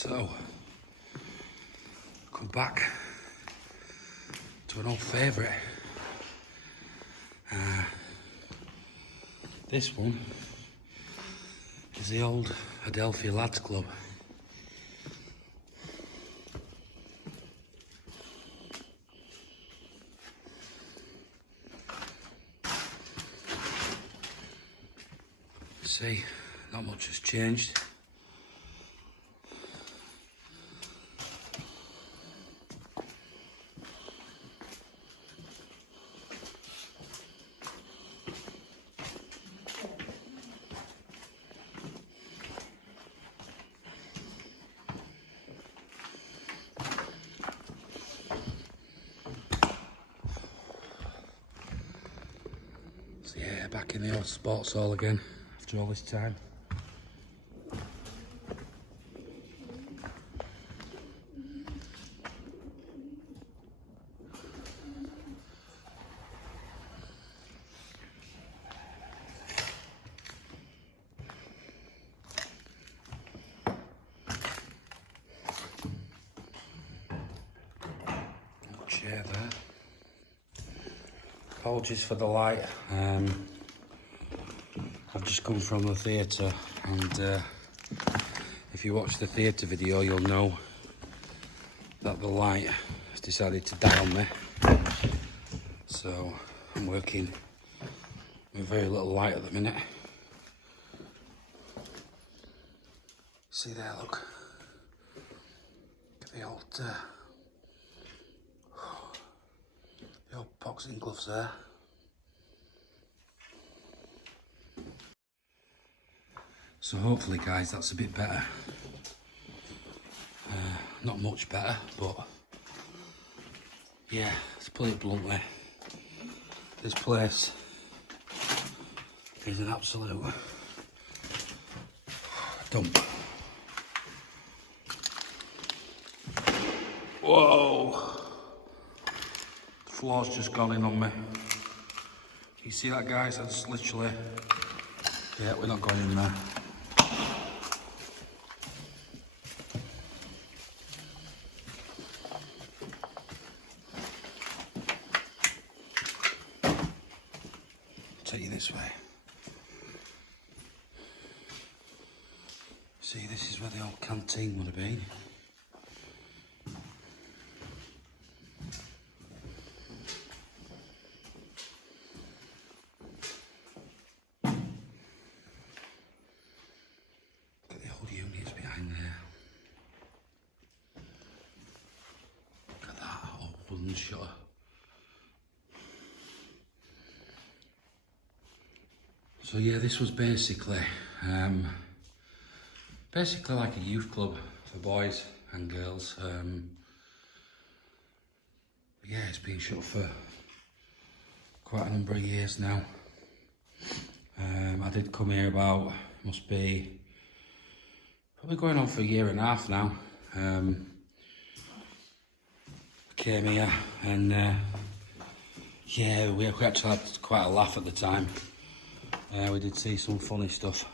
So, come back to an old favourite. This one is the old Adelphi Lads Club. See, not much has changed. So yeah, back in the old sports hall again after all this time. Chair there. Apologies for the light. I've just come from the theatre, and if you watch the theatre video, you'll know that the light has decided to die on me. So I'm working with very little light at the minute. See there, look. Look at the old boxing gloves there. So hopefully, guys, that's a bit better. Not much better, but yeah, to put it bluntly, this place is an absolute dump. Whoa! The floor's just gone in on me. You see that, guys? That's literally... Yeah, we're not going in there. Take you this way. See, this is where the old canteen would have been. Look at the old units behind there. Look at that old wooden shutter. So yeah, this was basically like a youth club for boys and girls. Yeah, it's been shut for quite a number of years now. I did come here about, must be probably going on for a year and a half now. I came here and yeah, we actually had quite a laugh at the time. We did see some funny stuff.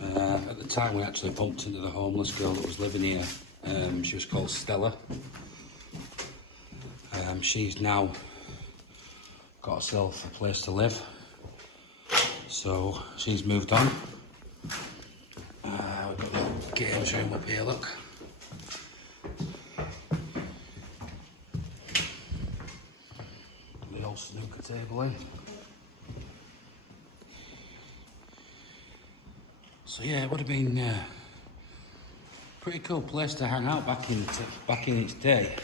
At the time we actually bumped into the homeless girl that was living here. She was called Stella. She's now got herself a place to live. So she's moved on. We've got the games room up here, look. The old snooker table in. So yeah, it would have been a pretty cool place to hang out back in its day.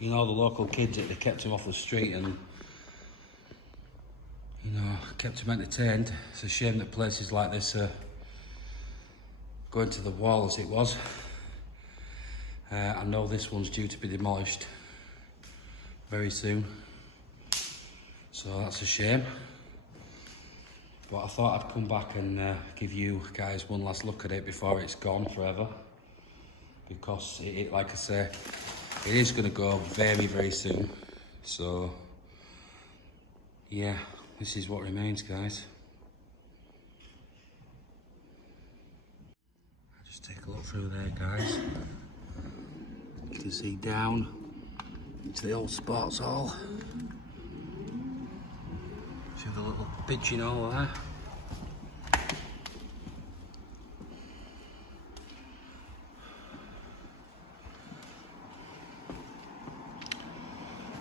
You know, the local kids, they kept them off the street and, you know, kept them entertained. It's a shame that places like this are going to the wall as it was. I know this one's due to be demolished very soon, so that's a shame. But I thought I'd come back and give you guys one last look at it before it's gone forever. Because, like I say, it is going to go very, very soon. So, yeah, this is what remains, guys. Just take a look through there, guys. You can see down into the old sports hall. See the little pigeon hole there.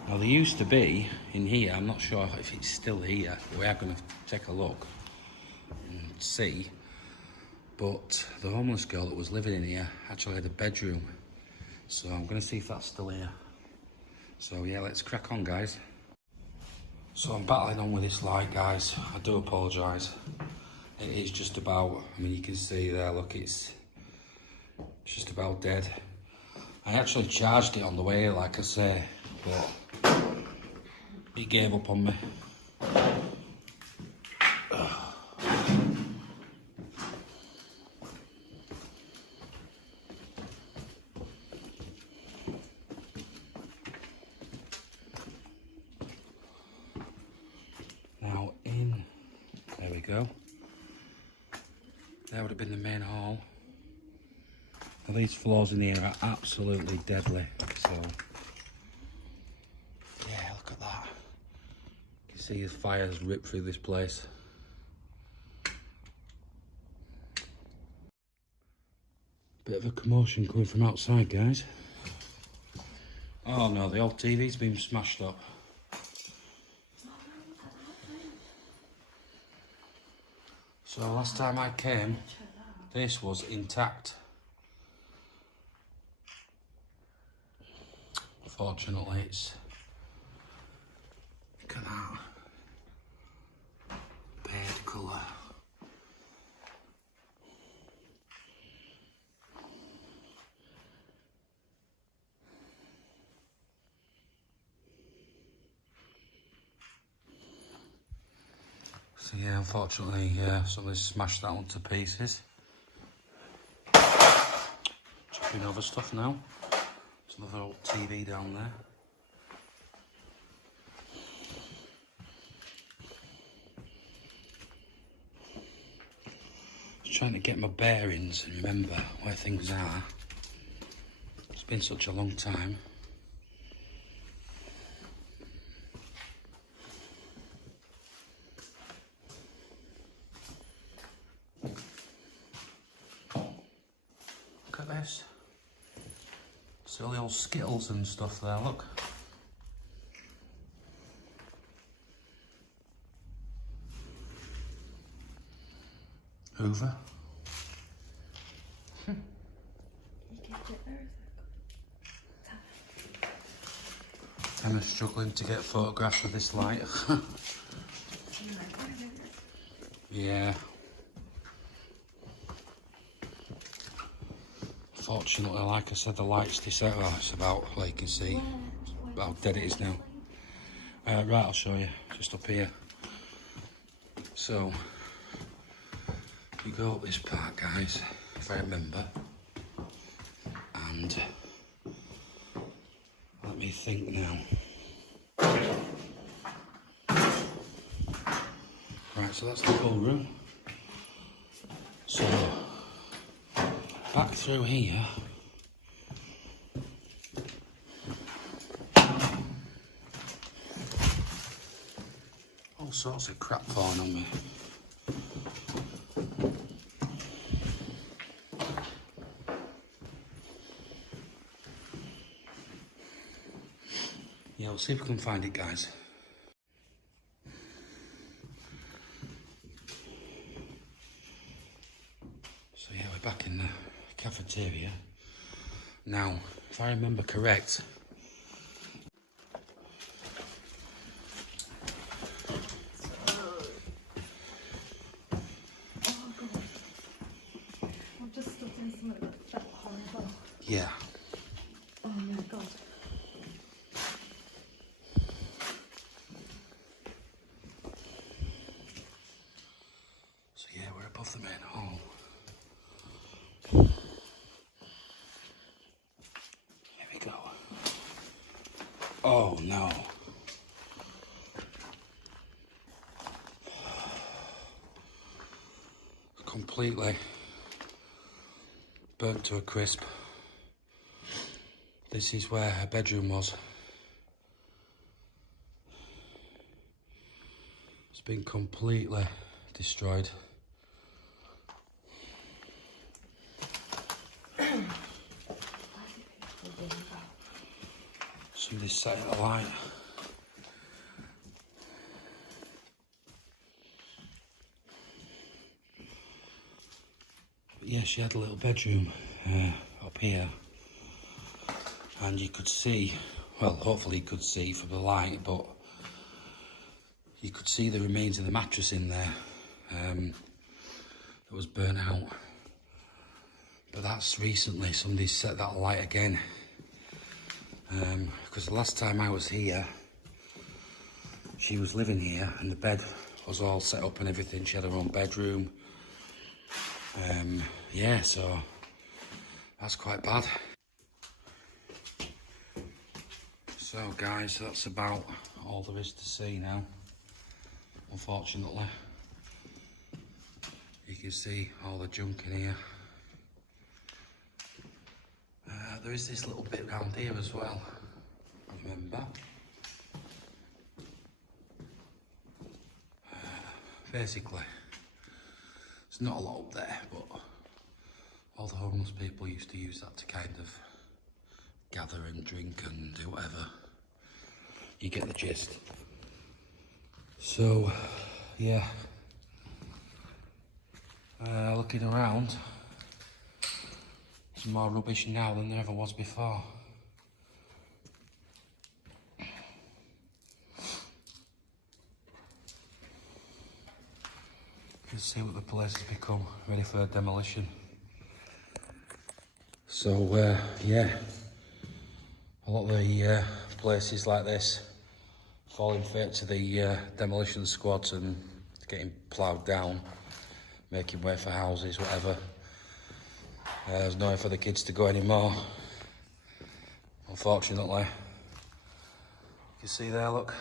Now there used to be in here, I'm not sure if it's still here, we are going to take a look and see, but the homeless girl that was living in here actually had a bedroom, so I'm going to see if that's still here. So yeah, let's crack on, guys. So I'm battling on with this light, guys. I do apologise. It is just about, I mean, you can see there, look, it's just about dead. I actually charged it on the way, like I say, but it gave up on me. Now there we go. That would have been the main hall. Now these floors in here are absolutely deadly, so yeah, look at that. You can see the fire's ripped through this place. Bit of a commotion coming from outside, guys. Oh no, the old TV's been smashed up. So last time I came, this was intact. Fortunately, it's, look at that, beige colour. So yeah, unfortunately, somebody's smashed that one to pieces. Chopping over stuff now. There's another old TV down there. Just trying to get my bearings and remember where things are. It's been such a long time. Look at this. See all the old Skittles and stuff there, look. Hoover. Emma's struggling to get photographs with this light. Yeah. Fortunately, like I said, the light's disabled. Oh, it's about, like you can see, how dead it is now. Right, I'll show you, just up here. So, you go up this part, guys, if I remember, and let me think now. Right, so that's the full room. So, back through here, all sorts of crap falling on me. Yeah, we'll see if we can find it, guys. So yeah, we're back in the cafeteria. Now, if I remember correct, yeah. Oh my god. So yeah, we're above the main hall. Here we go. Oh no. Completely burnt to a crisp. This is where her bedroom was. It's been completely destroyed. Somebody's setting a light. But yeah, she had a little bedroom up here. And you could see, well, hopefully you could see from the light, but you could see the remains of the mattress in there that was burnt out. But that's recently, somebody set that light again. Because the last time I was here, she was living here and the bed was all set up and everything. She had her own bedroom. Yeah, so that's quite bad. So guys, that's about all there is to see now, unfortunately. You can see all the junk in here. There is this little bit round here as well, remember. Basically, there's not a lot up there, but all the homeless people used to use that to kind of gather and drink and do whatever. You get the gist. So, yeah. Looking around, there's more rubbish now than there ever was before. You can see what the place has become, ready for demolition. So, yeah. A lot of the places like this falling fate to the demolition squads and getting ploughed down, making way for houses, whatever. There's nowhere for the kids to go anymore, unfortunately. You can see there, look.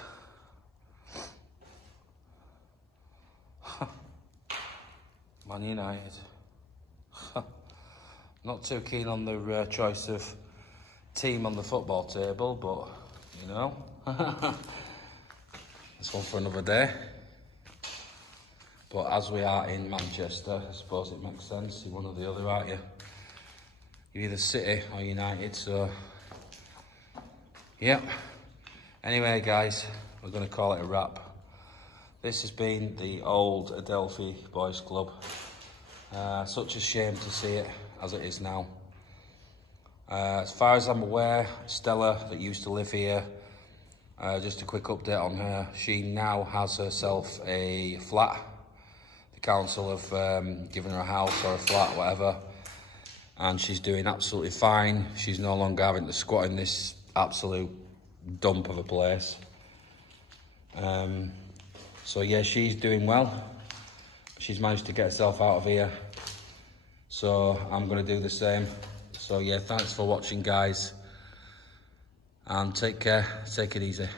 Man United. Not too keen on their choice of team on the football table, but you know, it's one for another day. But as we are in Manchester, I suppose it makes sense. You're one or the other, aren't you? You're either City or United, so yep. Anyway, guys, we're going to call it a wrap. This has been the old Adelphi Boys Club. Such a shame to see it as it is now. As far as I'm aware, Stella, that used to live here, just a quick update on her, she now has herself a flat. The council have given her a house or a flat, whatever, and she's doing absolutely fine. She's no longer having to squat in this absolute dump of a place. So yeah, she's doing well. She's managed to get herself out of here. So I'm going to do the same. So yeah, thanks for watching, guys. And take care. Take it easy.